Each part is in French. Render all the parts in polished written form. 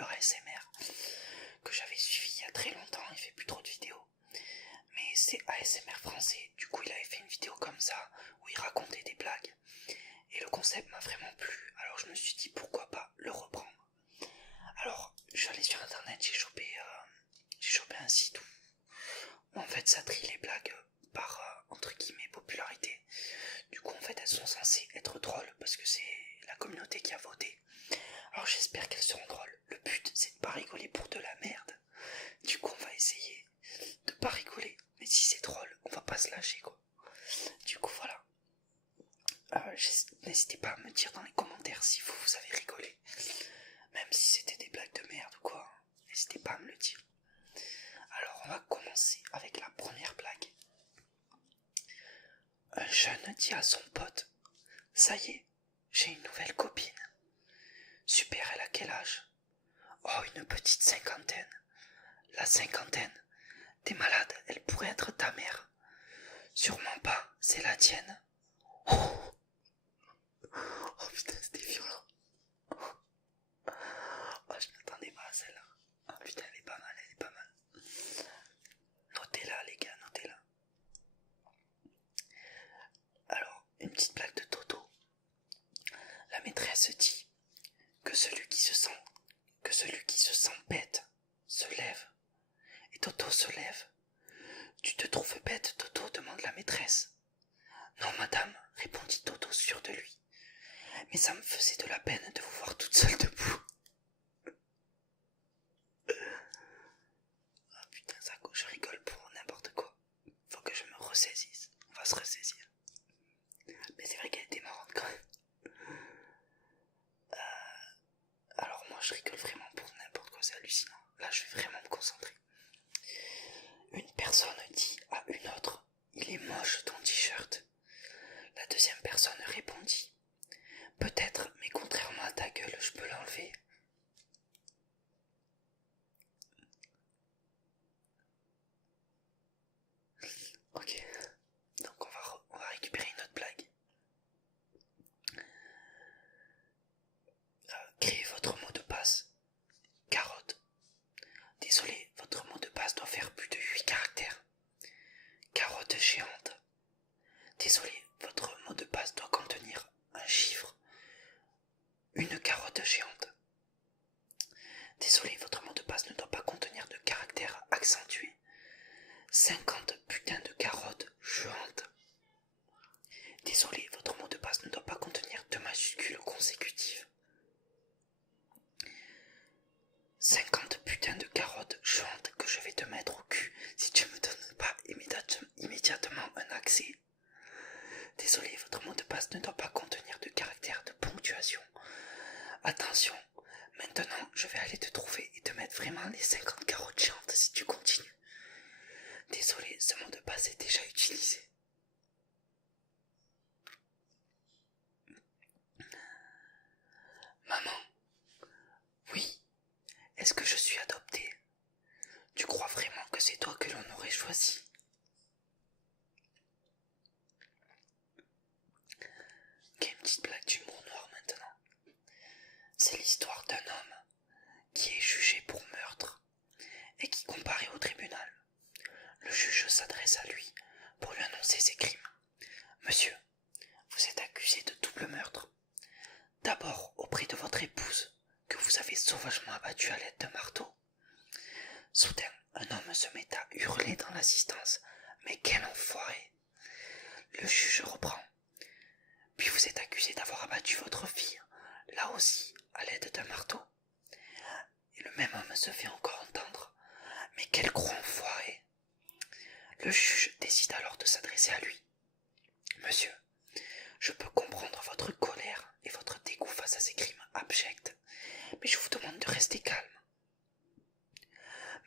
youtubeur ASMR que j'avais suivi il y a très longtemps, il fait plus trop de vidéos. Mais c'est ASMR français, du coup il avait fait une vidéo comme ça, où il racontait des blagues. Et le concept m'a vraiment plu, alors je me suis dit pourquoi pas le reprendre. Alors, je suis allé sur internet, j'ai chopé un site où en fait ça trie les blagues par entre guillemets popularité. Du coup en fait elles sont censées être drôles parce que c'est la communauté qui a voté. Alors j'espère qu'elles seront drôles. Le but c'est de pas rigoler pour de la merde. Du coup on va essayer de pas rigoler. Mais si c'est drôle, on va pas se lâcher quoi. Du coup voilà. N'hésitez pas à me dire dans les commentaires si vous avez rigolé. Même si c'était des blagues de merde ou quoi. N'hésitez pas à me le dire. Alors on va commencer avec la première blague. Un jeune dit à son pote: ça y est, j'ai une nouvelle copine. Super, elle a quel âge? Oh, une petite cinquantaine. La cinquantaine? T'es malade, elle pourrait être ta mère. Sûrement pas, c'est la tienne. Oh, oh putain, c'était violent. Oh, je m'attendais pas à celle-là. Oh putain, elle est pas mal, elle est pas mal. Notez-la les gars, notez-la. Alors, une petite blague de Toto. La maîtresse dit que celui qui se sent bête se lève. Et Toto se lève. Tu te trouves bête, Toto? Demande la maîtresse. Non, madame, répondit Toto sûr de lui. Mais ça me faisait de la peine de vous voir toute seule debout. Ah putain, ça, je rigole pour n'importe quoi. Faut que je me ressaisisse. On va se ressaisir. Mais c'est vrai qu'elle était marrante quand même. Alors moi je rigole vraiment pour n'importe quoi, c'est hallucinant. Là je vais vraiment me concentrer. Une personne dit à une autre: il est moche ton t-shirt. La deuxième personne répondit: peut-être, mais contrairement à ta gueule, je peux l'enlever. Ok, donc on va récupérer une autre blague. Créez votre mot de passe. Carotte. Désolé, votre mot de passe doit faire plus de 8 caractères. Carotte géante. Désolé, votre mot de passe doit contenir un chiffre. Une carotte géante. Désolé, votre mot de passe ne doit pas contenir de caractères accentués. 50 putains de carottes géantes. Désolé, votre mot de passe ne doit pas contenir de majuscules consécutives. 50 putains de carottes géantes que je vais te mettre au cul si tu me donnes pas immédiatement un accès. Désolé, votre mot de passe ne doit pas contenir de caractères de ponctuation. Attention, maintenant je vais aller te trouver et te mettre vraiment les 50 carottes géantes si tu continues. Désolé, ce mot de passe est déjà utilisé. Maman, oui, est-ce que je suis adoptée? Tu crois vraiment que c'est toi que l'on aurait choisi? Ok, une petite blague d'humour noir maintenant. C'est l'histoire d'un homme qui est jugé pour meurtre et qui comparaît au tribunal. Le juge s'adresse à lui pour lui annoncer ses crimes. Monsieur, vous êtes accusé de double meurtre. D'abord auprès de votre épouse, que vous avez sauvagement abattue à l'aide d'un marteau. Soudain, un homme se met à hurler dans l'assistance. Mais quel enfoiré! Le juge reprend. Puis vous êtes accusé d'avoir abattu votre fille, là aussi, à l'aide d'un marteau. Et le même homme se fait encore entendre. Mais quel gros enfoiré! Le juge décide alors de s'adresser à lui. Monsieur, je peux comprendre votre colère et votre dégoût face à ces crimes abjects, mais je vous demande de rester calme.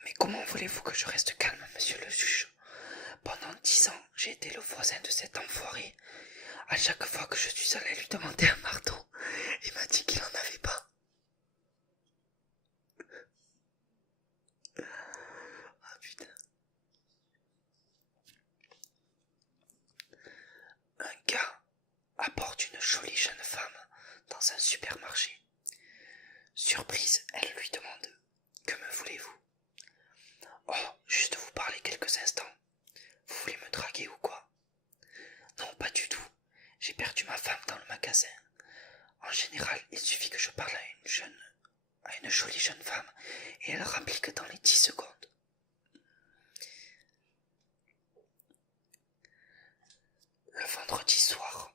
Mais comment voulez-vous que je reste calme, monsieur le juge? Pendant 10 ans, j'ai été le voisin de cet enfoiré. À chaque fois que je suis allé lui demander un marteau, il m'a dit qu'il n'en avait pas. Ah putain. Un gars apporte une jolie jeune femme dans un supermarché. Surprise, elle lui demande: Que me voulez-vous? Oh, juste vous parler quelques instants. Vous voulez me draguer ou quoi? Non, pas du tout. J'ai perdu ma femme dans le magasin. En général, il suffit que je parle à une jolie jeune femme, et elle rapplique dans les 10 secondes. Le vendredi soir,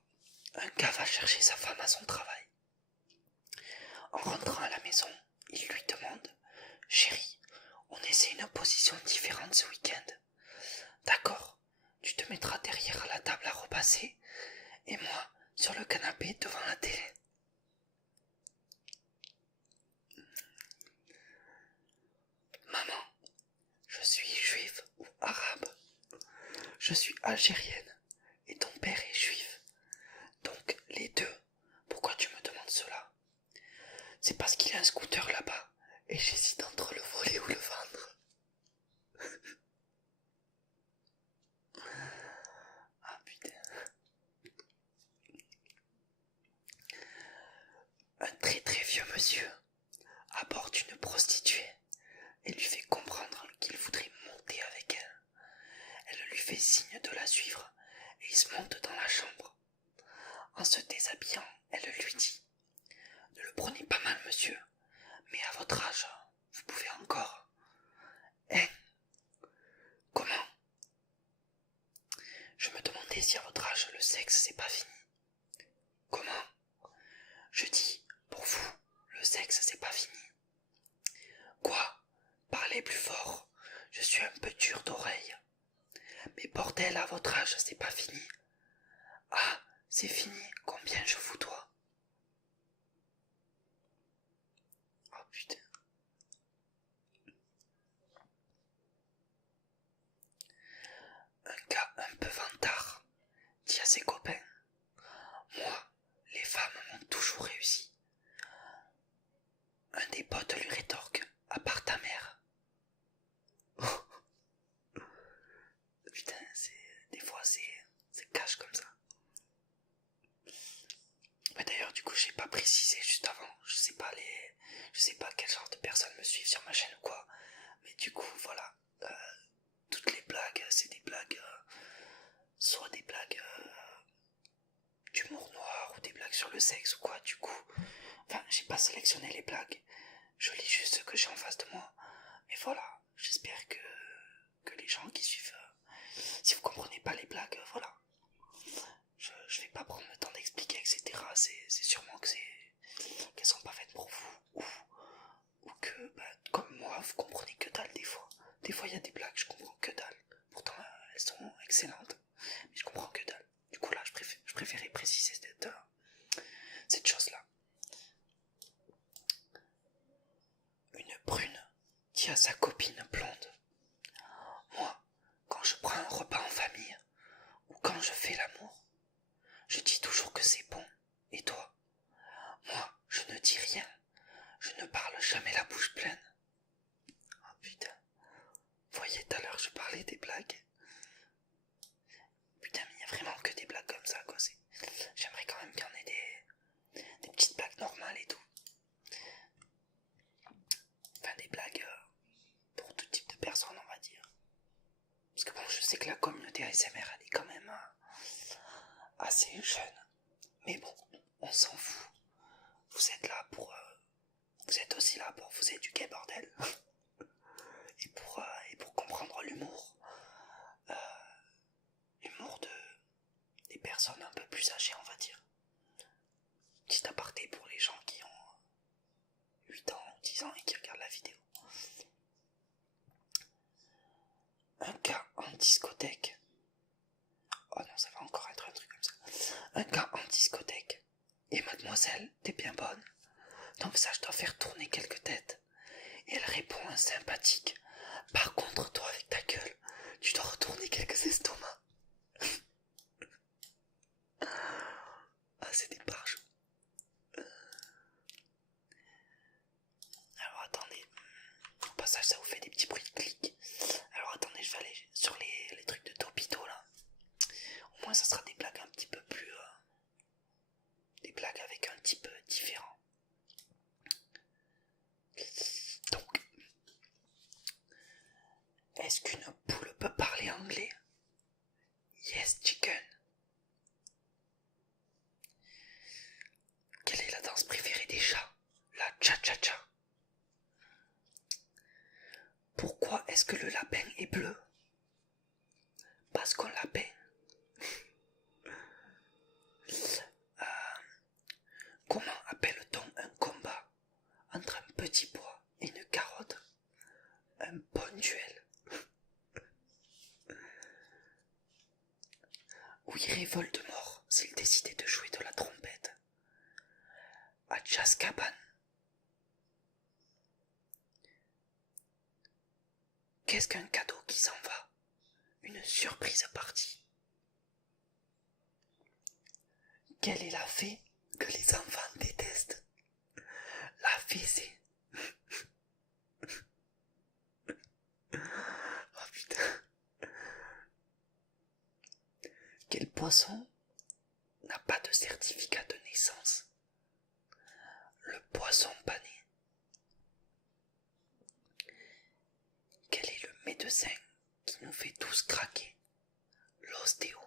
un gars va chercher sa femme à son travail. En rentrant à la maison, il lui demande: Chérie, on essaie une position différente ce week-end. D'accord, tu te mettras derrière la table à repasser, et moi sur le canapé devant la télé. Maman, je suis juive ou arabe. Je suis algérienne et ton père est juif. Donc les deux. Pourquoi tu me demandes cela? C'est parce qu'il y a un scooter là-bas et j'hésite entre le voler ou le vendre. Ah putain. Un très très vieux monsieur aborde une prostituée et lui fait comprendre qu'il voudrait monter avec elle. Elle lui fait signe de la suivre et il se monte dans la chambre. En se déshabillant, elle lui dit: Ne le prenez pas mal, monsieur, mais à votre âge, vous pouvez encore. Hein? Comment? Je me demandais si à votre âge le sexe c'est pas fini. Comment? Je dis, pour vous, le sexe c'est pas fini. Quoi? Parlez plus fort, je suis un peu dur d'oreille. Mais bordel, à votre âge c'est pas fini. Ah, c'est fini, combien je vous dois? Oh putain. Un gars un peu vantard dit à ses copains: Moi, les femmes m'ont toujours réussi. Un des potes lui rétorque: À part ta mère. Putain, des fois c'est cash comme ça. Mais d'ailleurs, du coup, j'ai pas précisé juste avant. Je sais pas quel genre de personnes me suivent sur ma chaîne ou quoi. Mais du coup, voilà. Toutes les blagues, c'est des blagues, soit des blagues d'humour noir ou des blagues sur le sexe ou quoi. Du coup, enfin, j'ai pas sélectionné les blagues. Je lis juste ce que j'ai en face de moi. Mais voilà, j'espère que les gens qui suivent, si vous comprenez pas les blagues, voilà. Je vais pas prendre le temps d'expliquer, etc. C'est sûrement qu'elles sont pas faites pour vous. Ou que, comme moi, vous comprenez que dalle des fois. Des fois, il y a des blagues, je comprends que dalle. Pourtant, elles sont excellentes. Mais je comprends que dalle. Du coup, là, je préférais préciser cette chose-là. Une brune dit à sa copine blonde: Moi, quand je prends un repas en famille, ou quand je fais l'amour, je dis toujours que c'est bon. Et toi? Moi, je ne dis rien. Je ne parle jamais la bouche pleine. Oh putain. Vous voyez, tout à l'heure, je parlais des blagues. Putain, mais il n'y a vraiment que des blagues comme ça, quoi. J'aimerais quand même qu'il y en ait des petites blagues normales et tout. Enfin, des blagues pour tout type de personnes, on va dire. Parce que bon, je sais que la communauté ASMR, elle est quand même assez jeune. Mais bon, on s'en fout. Vous êtes là pour... vous êtes aussi là pour vous éduquer, bordel. et pour comprendre l'humour. L'humour des personnes un peu plus âgées, on va dire. Petit aparté pour les gens qui ont 8 ans ou 10 ans et qui regardent la vidéo. Un gars en discothèque. Oh non, ça va encore être un truc comme ça. Un gars en discothèque. Et mademoiselle, t'es bien bonne? Donc ça, je dois faire tourner quelques têtes. Et elle répond un sympathique: Par contre, toi, avec ta gueule, tu dois retourner quelques estomacs. Ah, c'est des barges. Alors attendez. Au passage, ça vous fait des petits bruits de clic. Alors attendez, je vais aller sur les trucs de Topito là. Au moins, ça sera des blagues un petit peu plus... des blagues avec un type différent. Est-ce que le lapin est bleu? Parce qu'on l'a peint. Comment appelle-t-on un combat entre un petit pois et une carotte? Un bon duel. Où irait Voldemort s'il décidait de jouer de la trompette? À Azkaban. Qu'est-ce qu'un cadeau qui s'en va? Une surprise partie. Quelle est la fée que les enfants détestent? La fessée. Oh putain. Quel poisson n'a pas de certificat de naissance? Le poisson pané. Quel est le médecin qui nous fait tous craquer? L'ostéo.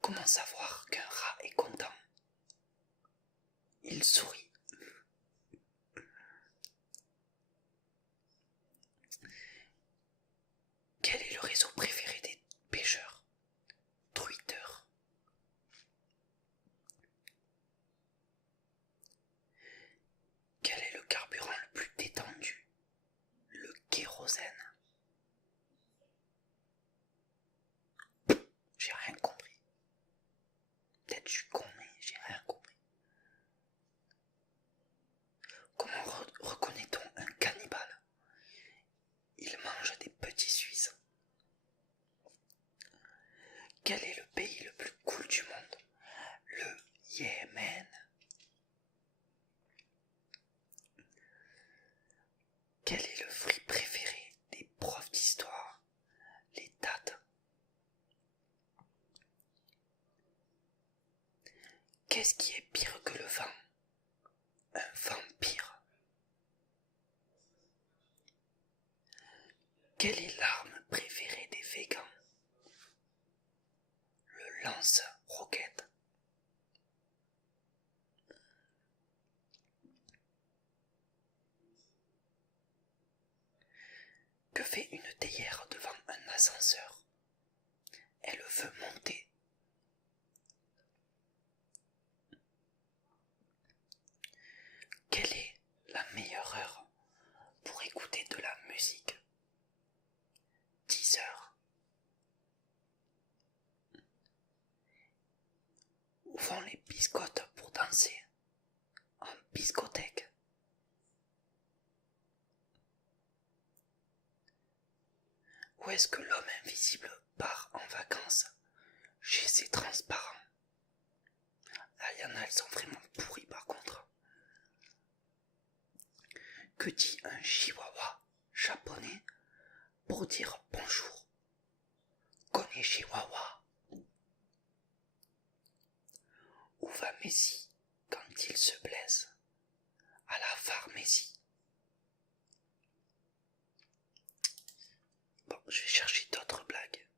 Comment savoir qu'un rat est content? Il sourit. Quel est le réseau préféré des pêcheurs? Twitter. Quel est le carburant le plus détendu? Le kérosène. J'ai rien compris. Peut-être je suis con, mais j'ai rien compris. Comment reconnaît-on un cannibale? Il mange des petits Suisses. Quel est le pays le plus cool du monde? Le Yémen. Quel est le fruit préféré des profs d'histoire? Les dattes. Qu'est-ce qui est pire que le vent? Un vampire. Quelle est l'arme préférée des végans? Le lance-roquette. Que fait une théière devant un ascenseur? Elle veut monter. Quelle est la meilleure heure pour écouter de la musique? 10 heures. Où vont les biscottes pour danser? En biscothèque. Où est-ce que l'homme invisible part en vacances? Chez ses transparents. Ah, y en a, elles sont vraiment pourries par contre. Que dit un chihuahua japonais pour dire bonjour? Konnichiwa. Où va Messi quand il se blesse? À la pharmacie. Bon, je vais chercher d'autres blagues.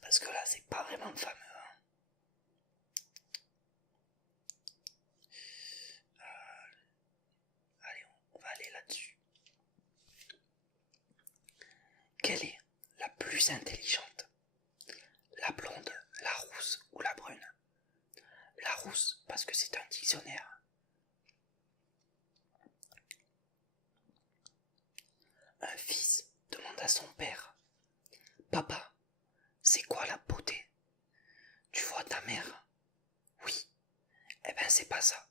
Parce que là, c'est pas vraiment fameux. Allez, on va aller là-dessus. Quelle est la plus intelligente? La blonde, la rousse ou la brune? La rousse, parce que c'est un dictionnaire. Un fils demande à son père: Papa, c'est quoi la beauté? Tu vois ta mère? Oui. Eh ben c'est pas ça.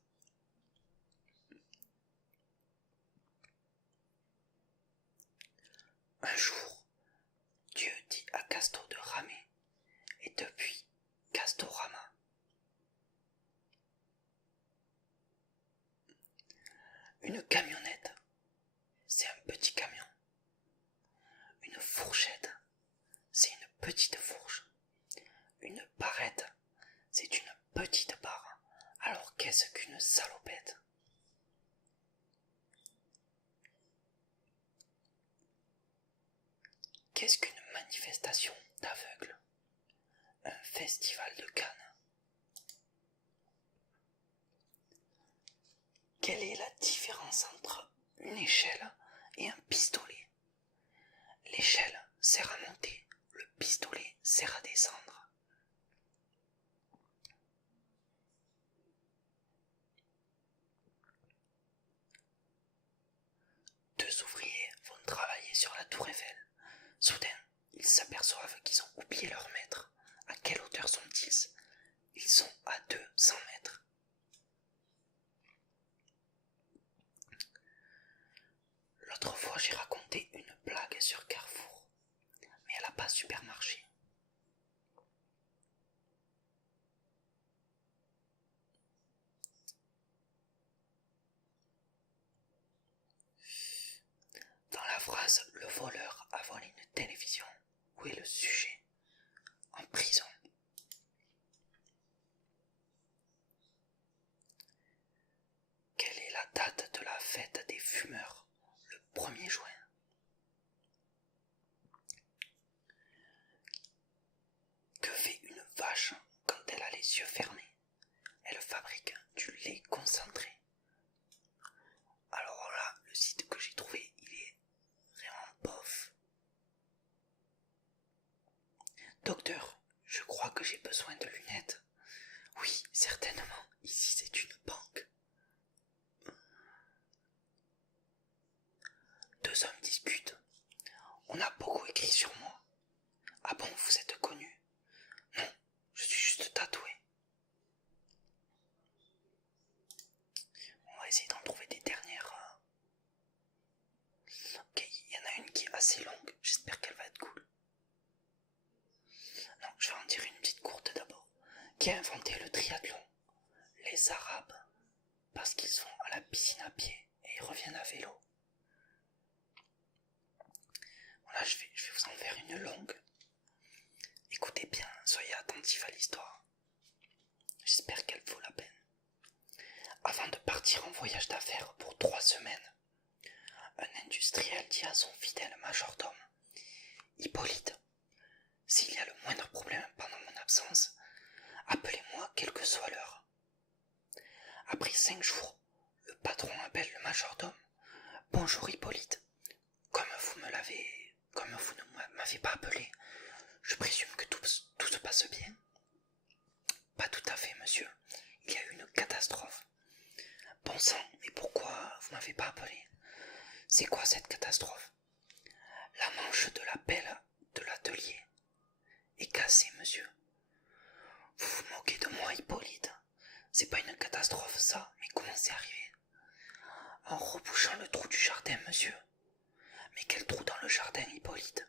Un jour, Dieu dit à Castor de ramer, et depuis, Castorama. Une camionnette, c'est un petit camion. Une fourchette, c'est une petite fourche. Une barrette, c'est une petite barre. Alors qu'est-ce qu'une salopette? Qu'est-ce qu'une manifestation d'aveugles? Un festival de Cannes. Quelle est la différence entre une échelle et un pistolet. L'échelle sert à monter, le pistolet sert à descendre. Deux ouvriers vont travailler sur la tour Eiffel. Soudain, ils s'aperçoivent qu'ils ont oublié leur maître. À quelle hauteur sont-ils? Ils sont à 200 mètres. L'autre fois, j'ai raconté une blague sur Carrefour, mais elle n'a pas super marché. Dans la phrase « Le voleur a volé une télévision », où est le sujet? En prison. Quelle est la date de la fête des fumeurs? Le 1er juin. Que fait une vache quand elle a les yeux fermés? Elle fabrique du lait concentré. Alors là, le site que j'ai trouvé, il est vraiment bof. Docteur, je crois que j'ai besoin de lunettes. Oui, certainement. Ici, c'est une banque. Deux hommes discutent. On a beaucoup écrit sur moi. Ah bon, vous êtes connu? Non, je suis juste tatoué. On va essayer d'en trouver des dernières. Ok, il y en a une qui est assez longue. J'espère qu'elle va être cool. Non, je vais en dire une petite courte d'abord. Qui a inventé le triathlon? Les Arabes. Parce qu'ils vont à la piscine à pied et ils reviennent à vélo. Voilà, je vais vous en faire une longue. Écoutez bien, soyez attentifs à l'histoire. J'espère qu'elle vaut la peine. Avant de partir en voyage d'affaires pour 3 semaines, un industriel dit à son fidèle majordome: Hippolyte, s'il y a le moindre problème pendant mon absence, appelez-moi quelle que soit l'heure. Après 5 jours, le patron appelle le majordome. Bonjour Hippolyte, comme vous ne m'avez pas appelé, je présume que tout se passe bien. Pas tout à fait, monsieur, il y a eu une catastrophe. Bon sang, mais pourquoi vous m'avez pas appelé? C'est quoi cette catastrophe? La manche de la pelle de l'atelier est cassée, monsieur. Vous vous moquez de moi, Hippolyte? C'est pas une catastrophe, ça, mais comment c'est arrivé? En rebouchant le trou du jardin, monsieur. Mais quel trou dans le jardin, Hippolyte?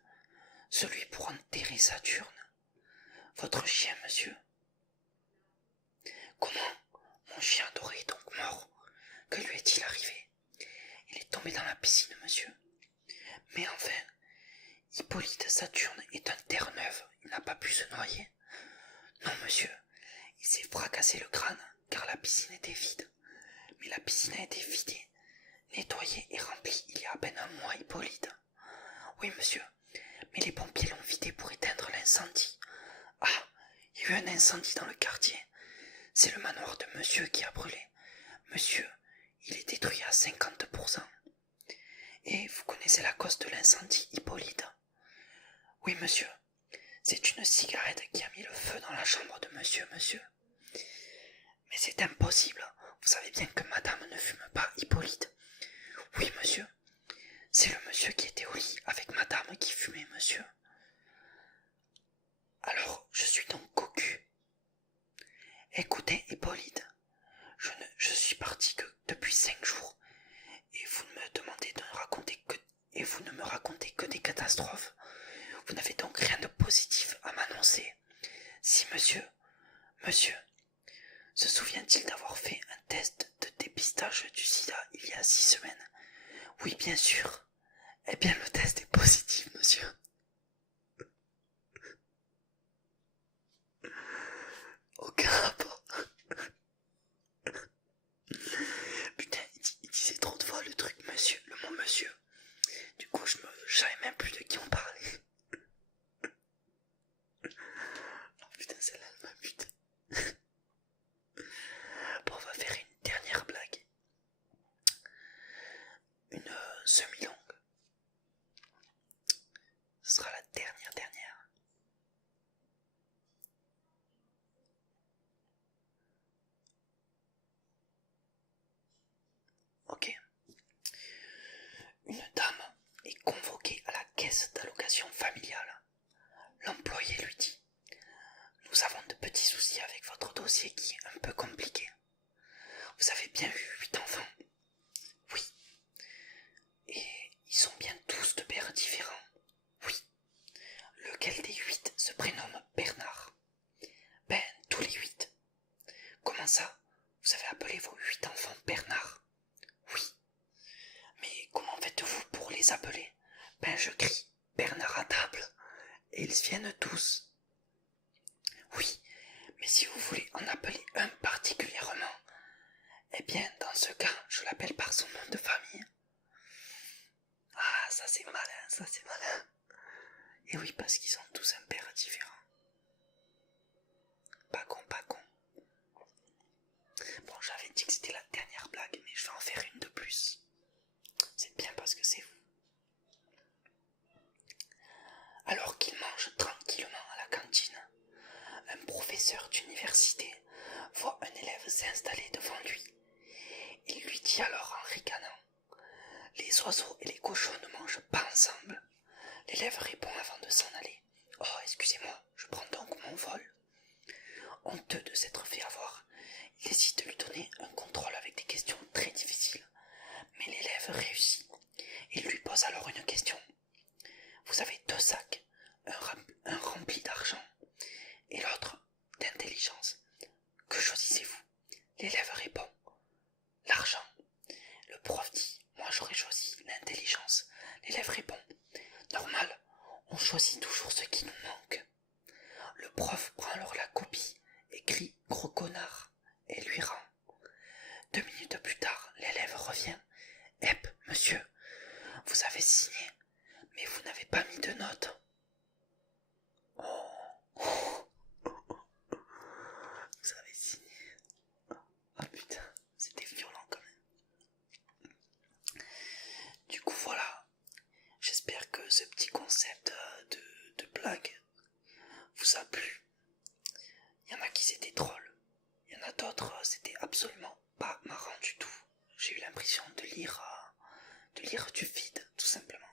Celui pour enterrer Saturne. Votre chien, monsieur. Comment? Mon chien adoré est donc mort. Que lui est-il arrivé? Il est tombé dans la piscine, monsieur. Mais enfin, Hippolyte Saturne est un Terre-Neuve, il n'a pas pu se noyer. Non, monsieur, il s'est fracassé le crâne, car la piscine était vide. Mais la piscine a été vidée, nettoyée et remplie il y a à peine un mois, Hippolyte. Oui, monsieur, mais les pompiers l'ont vidée pour éteindre l'incendie. Ah, il y a eu un incendie dans le quartier. C'est le manoir de monsieur qui a brûlé. Monsieur, il est détruit à 50%. Et vous connaissez la cause de l'incendie, Hippolyte? Oui, monsieur. C'est une cigarette qui a mis le feu dans la chambre de monsieur. Mais c'est impossible. Vous savez bien que madame ne fume pas, Hippolyte. Oui, monsieur. C'est le monsieur qui était au lit avec madame qui fumait, monsieur. Alors, je suis donc cocu. Écoutez, Hippolyte, je suis parti que depuis 5 jours, et vous ne me racontez que des catastrophes. Vous n'avez donc rien de positif à m'annoncer. Si monsieur, se souvient-il d'avoir fait un test de dépistage du sida il y a 6 semaines? Oui, bien sûr. Eh bien, le test est positif, monsieur. Aucun rapport. Putain, il disait trop de fois le truc monsieur, le mot monsieur. Du coup, je savais même plus de qui on parlait. Oh putain, celle-là, elle m'a buté. Bon, on va faire une dernière blague. Une dame est convoquée à la caisse d'allocation familiale. L'employé lui dit: nous avons de petits soucis avec votre dossier qui est un peu compliqué. Vous avez bien eu 8 enfants? Oui. Et ils sont bien tous de pères différents? Oui. Lequel des 8 se prénomme Bernard? Ben, tous les 8. Comment ça? Vous avez appelé vos 8 enfants Bernard? Oui. Mais comment faites-vous pour les appeler? Ben, je crie Bernard à table et ils viennent tous. Oui, mais si vous voulez en appeler un particulièrement, eh bien, dans ce cas, je l'appelle par son nom de famille. Ah, ça c'est malin, ça c'est malin. Et oui, parce qu'ils ont tous un père différent. Pas con, pas con. Bon, j'avais dit que c'était la dernière blague, mais je vais en faire une de plus. C'est bien parce que c'est vous. Alors qu'il mange tranquillement à la cantine, un professeur d'université voit un élève s'installer devant lui. Il lui dit alors en ricanant: les oiseaux et les cochons ne mangent pas ensemble. L'élève répond avant de s'en aller: oh, excusez-moi, je prends donc mon vol. Honteux de s'être fait avoir, il décide de lui donner un contrôle avec des questions très difficiles. Mais l'élève réussit. Il lui pose alors une question. Vous avez 2 sacs, un rempli d'argent et l'autre d'intelligence. Que choisissez-vous? L'élève répond: l'argent. Le prof dit: moi j'aurais choisi l'intelligence. L'élève répond: normal, on choisit toujours ce qui nous manque. Le prof prend alors la copie, écrit gros connard et lui rend. 2 minutes plus tard, l'élève revient. Monsieur, vous avez signé, mais vous n'avez pas mis de notes. Oh, vous avez signé. Ah putain, c'était violent quand même. Du coup voilà, j'espère que ce petit concept de blague vous a plu. Il y en a qui c'était drôle, il y en a d'autres c'était absolument pas marrant du tout. J'ai eu l'impression de lire du vide, tout simplement.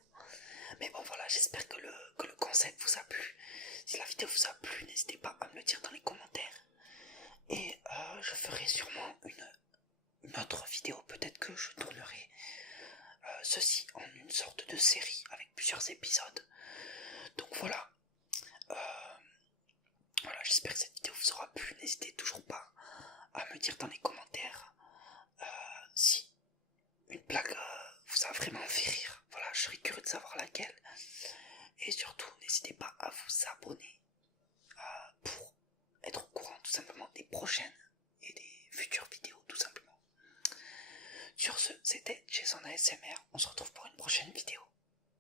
Mais bon voilà, j'espère que le concept vous a plu. Si la vidéo vous a plu, n'hésitez pas à me le dire dans les commentaires. Et je ferai sûrement une autre vidéo, peut-être que je tournerai ceci en une sorte de série avec plusieurs épisodes. Donc voilà. Voilà, j'espère que cette vidéo vous aura plu. N'hésitez toujours pas à me dire dans les commentaires si une blague vous a vraiment fait rire. Voilà, je serais curieux de savoir laquelle. Et surtout, n'hésitez pas à vous abonner pour être au courant tout simplement des prochaines et des futures vidéos tout simplement. Sur ce, c'était Jason ASMR. On se retrouve pour une prochaine vidéo.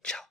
Ciao.